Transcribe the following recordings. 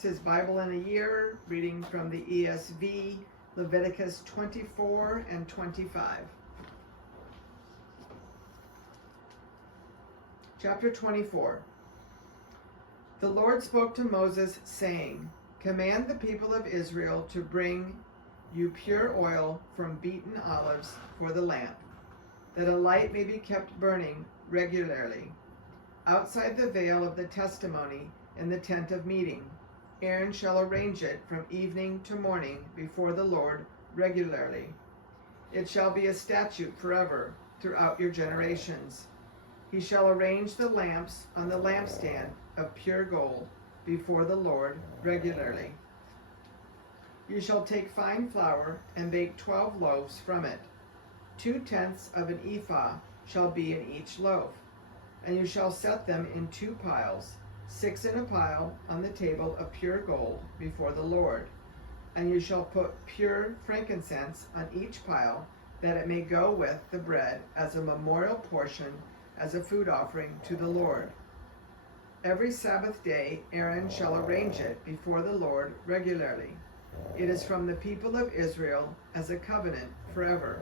This is Bible in a Year, reading from the ESV, Leviticus 24 and 25. Chapter 24. The Lord spoke to Moses, saying, "Command the people of Israel to bring you pure oil from beaten olives for the lamp, that a light may be kept burning regularly. Outside the veil of the testimony in the tent of meeting, Aaron shall arrange it from evening to morning before the Lord regularly. It shall be a statute forever throughout your generations. He shall arrange the lamps on the lampstand of pure gold before the Lord regularly. You shall take fine flour and bake 12 loaves from it. 2/10 of an ephah shall be in each loaf. And you shall set them in 2 piles, 6 in a pile on the table of pure gold before the Lord. And you shall put pure frankincense on each pile, that it may go with the bread as a memorial portion, as a food offering to the Lord. Every Sabbath day Aaron shall arrange it before the Lord regularly. It is from the people of Israel as a covenant forever.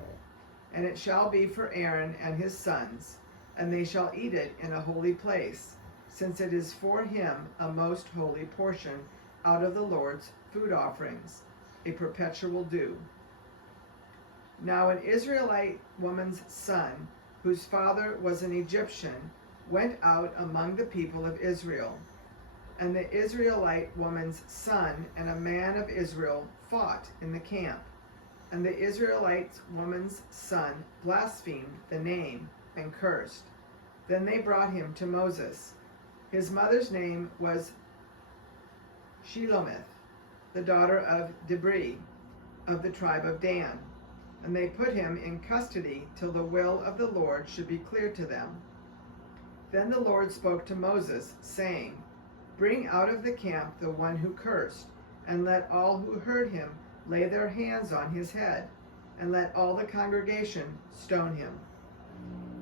And it shall be for Aaron and his sons, and they shall eat it in a holy place, since it is for him a most holy portion out of the Lord's food offerings, a perpetual due. Now an Israelite woman's son, whose father was an Egyptian, went out among the people of Israel. And the Israelite woman's son and a man of Israel fought in the camp. And the Israelite woman's son blasphemed the name and cursed. Then they brought him to Moses. His mother's name was Shelomith, the daughter of Dibri, of the tribe of Dan. And they put him in custody till the will of the Lord should be clear to them. Then the Lord spoke to Moses, saying, "Bring out of the camp the one who cursed, and let all who heard him lay their hands on his head, and let all the congregation stone him.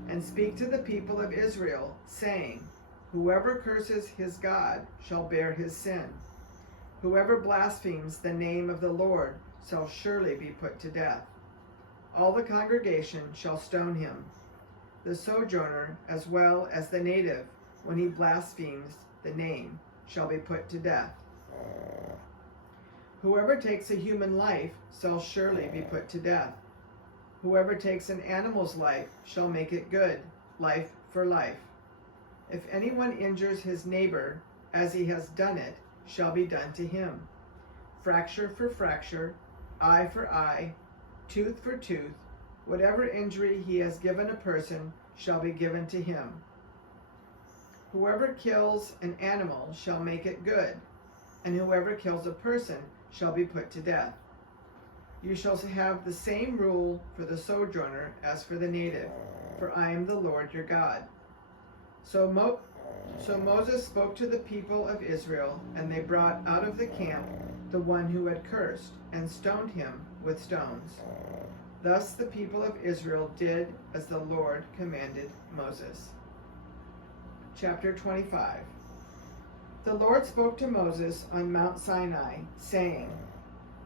And speak to the people of Israel, saying, Whoever curses his God shall bear his sin. Whoever blasphemes the name of the Lord shall surely be put to death. All the congregation shall stone him, the sojourner as well as the native, when he blasphemes the name, shall be put to death. Whoever takes a human life shall surely be put to death. Whoever takes an animal's life shall make it good, life for life. If anyone injures his neighbor as he has done it, shall be done to him. Fracture for fracture, eye for eye, tooth for tooth, whatever injury he has given a person shall be given to him. Whoever kills an animal shall make it good, and whoever kills a person shall be put to death. You shall have the same rule for the sojourner as for the native, for I am the Lord your God." So Moses spoke to the people of Israel, and they brought out of the camp the one who had cursed, and stoned him with stones. Thus the people of Israel did as the Lord commanded Moses. Chapter 25. The Lord spoke to Moses on Mount Sinai, saying,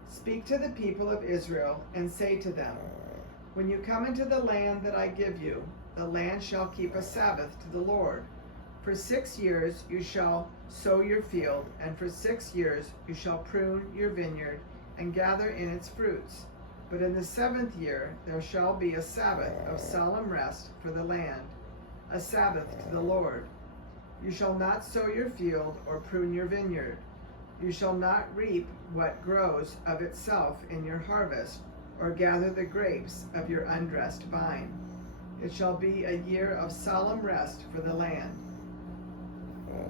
"Speak to the people of Israel, and say to them, When you come into the land that I give you, the land shall keep a Sabbath to the Lord. For 6 years you shall sow your field, and for 6 years you shall prune your vineyard, and gather in its fruits. But in the 7th year there shall be a Sabbath of solemn rest for the land, a Sabbath to the Lord. You shall not sow your field or prune your vineyard. You shall not reap what grows of itself in your harvest, or gather the grapes of your undressed vine. It shall be a year of solemn rest for the land.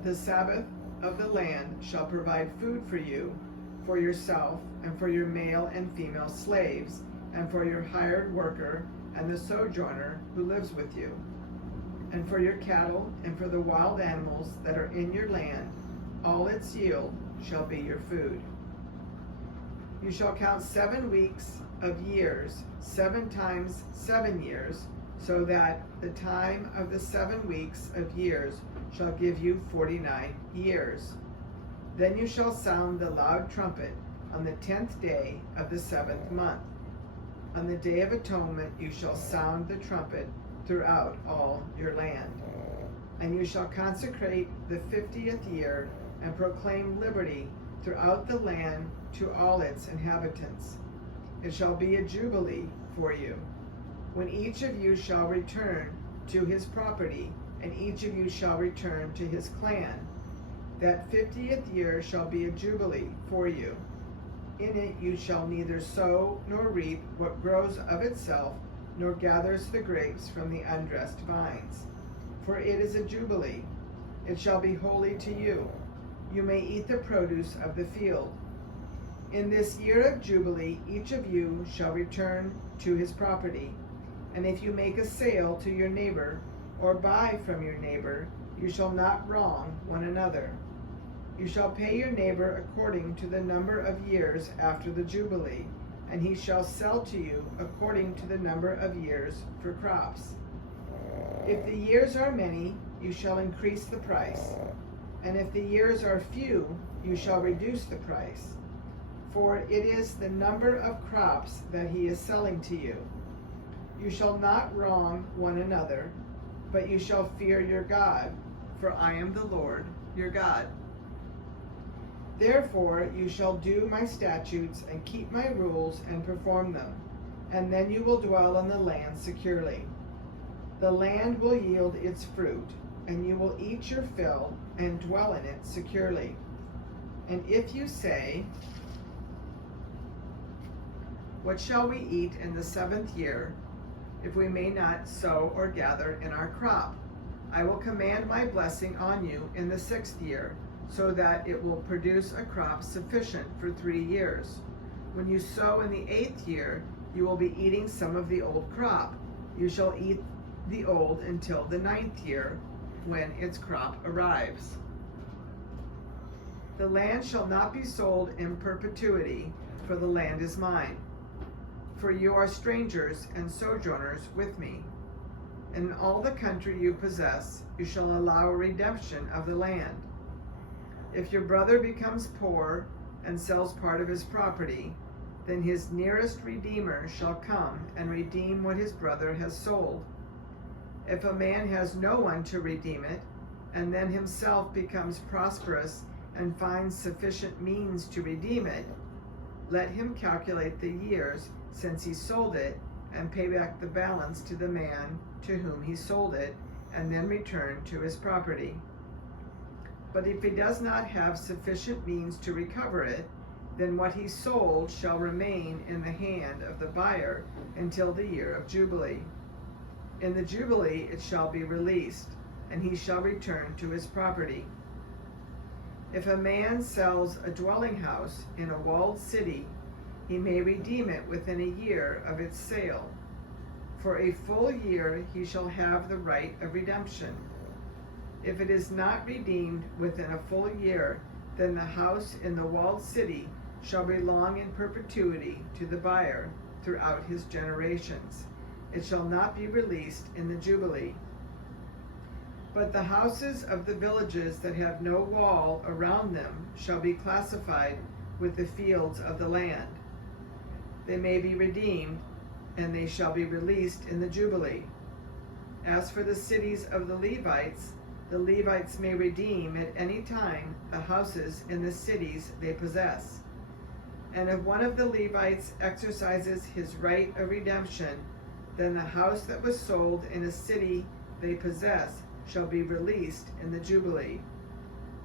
The Sabbath of the land shall provide food for you, for yourself, and for your male and female slaves, and for your hired worker and the sojourner who lives with you, and for your cattle, and for the wild animals that are in your land. All its yield shall be your food. You shall count 7 weeks of years, 7 times 7 years, so that the time of the 7 weeks of years shall give you 49 years. Then you shall sound the loud trumpet on the 10th day of the 7th month. On the Day of Atonement you shall sound the trumpet throughout all your land. And you shall consecrate the 50th year and proclaim liberty throughout the land to all its inhabitants. It shall be a jubilee for you, when each of you shall return to his property, and each of you shall return to his clan. That 50th year shall be a jubilee for you. In it you shall neither sow nor reap what grows of itself, nor gathers the grapes from the undressed vines. For it is a jubilee. It shall be holy to you. You may eat the produce of the field. In this year of jubilee each of you shall return to his property. And if you make a sale to your neighbor, or buy from your neighbor, you shall not wrong one another. You shall pay your neighbor according to the number of years after the jubilee, and he shall sell to you according to the number of years for crops. If the years are many, you shall increase the price, and if the years are few, you shall reduce the price. For it is the number of crops that he is selling to you. You shall not wrong one another, but you shall fear your God, for I am the Lord your God. Therefore you shall do my statutes and keep my rules and perform them, and then you will dwell on the land securely. The land will yield its fruit, and you will eat your fill and dwell in it securely. And if you say, what shall we eat in the 7th year, if we may not sow or gather in our crop? I will command my blessing on you in the 6th year, so that it will produce a crop sufficient for 3 years. When you sow in the 8th year, you will be eating some of the old crop. You shall eat the old until the 9th year, when its crop arrives. The land shall not be sold in perpetuity, for the land is mine. For you are strangers and sojourners with me. In all the country you possess, you shall allow a redemption of the land. If your brother becomes poor and sells part of his property, then his nearest redeemer shall come and redeem what his brother has sold. If a man has no one to redeem it, and then himself becomes prosperous and finds sufficient means to redeem it, let him calculate the years since he sold it and pay back the balance to the man to whom he sold it, and then return to his property. But if he does not have sufficient means to recover it, then what he sold shall remain in the hand of the buyer until the year of Jubilee. In the Jubilee it shall be released, and he shall return to his property. If a man sells a dwelling house in a walled city, he may redeem it within a year of its sale. For a full year he shall have the right of redemption. If it is not redeemed within a full year, then the house in the walled city shall belong in perpetuity to the buyer throughout his generations. It shall not be released in the Jubilee. But the houses of the villages that have no wall around them shall be classified with the fields of the land. They may be redeemed, and they shall be released in the Jubilee. As for the cities of the Levites may redeem at any time the houses in the cities they possess. And if one of the Levites exercises his right of redemption, then the house that was sold in a city they possess shall be released in the Jubilee.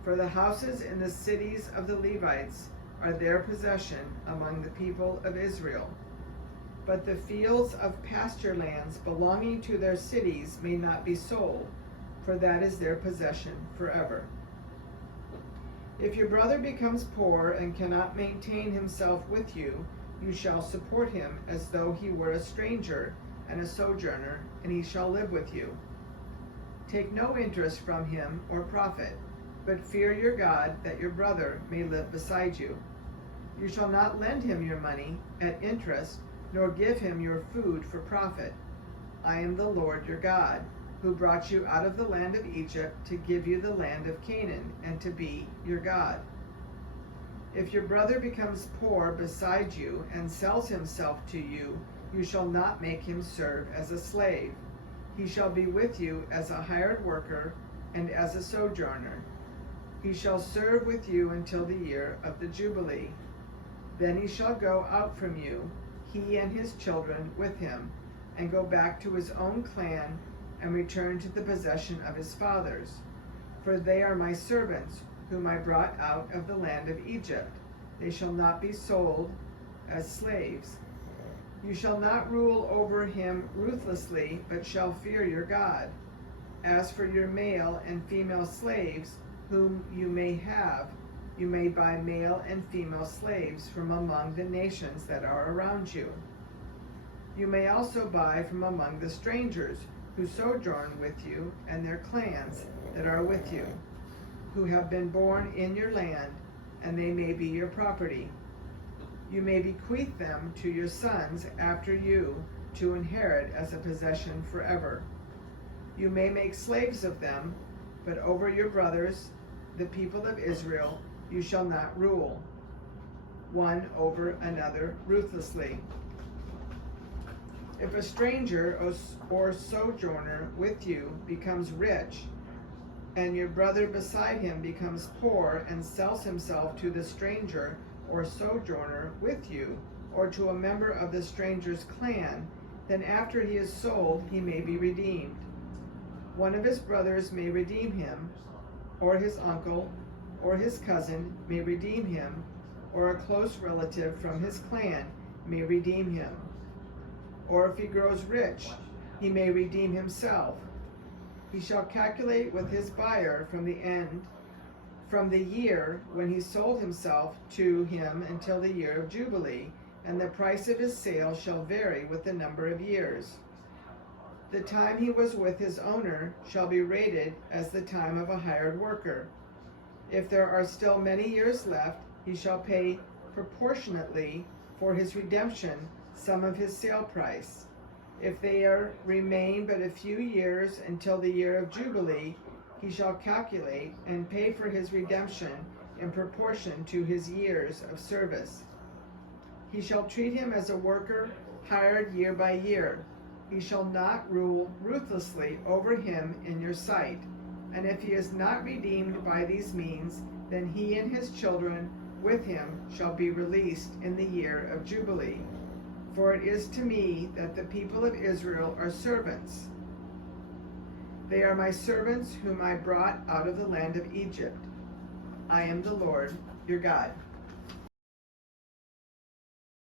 For the houses in the cities of the Levites are their possession among the people of Israel. But the fields of pasture lands belonging to their cities may not be sold, for that is their possession forever. If your brother becomes poor and cannot maintain himself with you, you shall support him as though he were a stranger and a sojourner, and he shall live with you. Take no interest from him or profit, but fear your God, that your brother may live beside you. You shall not lend him your money at interest, nor give him your food for profit. I am the Lord your God, who brought you out of the land of Egypt to give you the land of Canaan, and to be your God. If your brother becomes poor beside you and sells himself to you, you shall not make him serve as a slave. He shall be with you as a hired worker and as a sojourner. He shall serve with you until the year of the Jubilee. Then he shall go out from you, he and his children with him, and go back to his own clan and return to the possession of his fathers. For they are my servants, whom I brought out of the land of Egypt. They shall not be sold as slaves. You shall not rule over him ruthlessly, but shall fear your God. As for your male and female slaves, whom you may have, you may buy male and female slaves from among the nations that are around you. You may also buy from among the strangers who sojourn with you and their clans that are with you, who have been born in your land, and they may be your property. You may bequeath them to your sons after you to inherit as a possession forever. You may make slaves of them, but over your brothers, the people of Israel, you shall not rule, one over another ruthlessly. If a stranger or sojourner with you becomes rich, and your brother beside him becomes poor and sells himself to the stranger or sojourner with you, or to a member of the stranger's clan, then after he is sold he may be redeemed. One of his brothers may redeem him, or his uncle or his cousin may redeem him, or a close relative from his clan may redeem him. Or if he grows rich, he may redeem himself. He shall calculate with his buyer from the year when he sold himself to him until the year of Jubilee, and the price of his sale shall vary with the number of years. The time he was with his owner shall be rated as the time of a hired worker. If there are still many years left, he shall pay proportionately for his redemption some of his sale price. If there remain but a few years until the year of Jubilee, he shall calculate and pay for his redemption in proportion to his years of service. He shall treat him as a worker hired year by year. He shall not rule ruthlessly over him in your sight. And if he is not redeemed by these means, then he and his children with him shall be released in the year of Jubilee. For it is to me that the people of Israel are servants. They are my servants whom I brought out of the land of Egypt. I am the Lord your God.